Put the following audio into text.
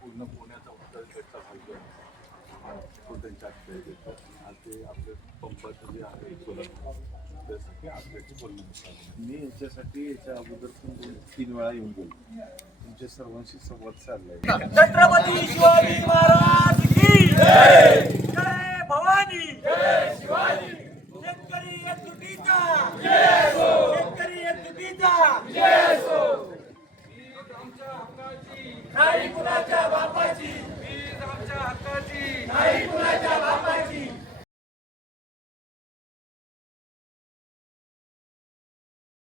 पूर्ण पुण्याचा उत्तरेकडचा भाग तो त्यांच्या हातात देतो. आज ते आपले पंपाचं जे आहे सोलापूर त्यासाठी आपल्याची बोलणं मी याच्या अगोदर पण 2-3 वेळा येऊन गेलो. तुमच्या सर्वांशी संवाद साधलाय. छत्रपती शिवाजी महाराज की जय.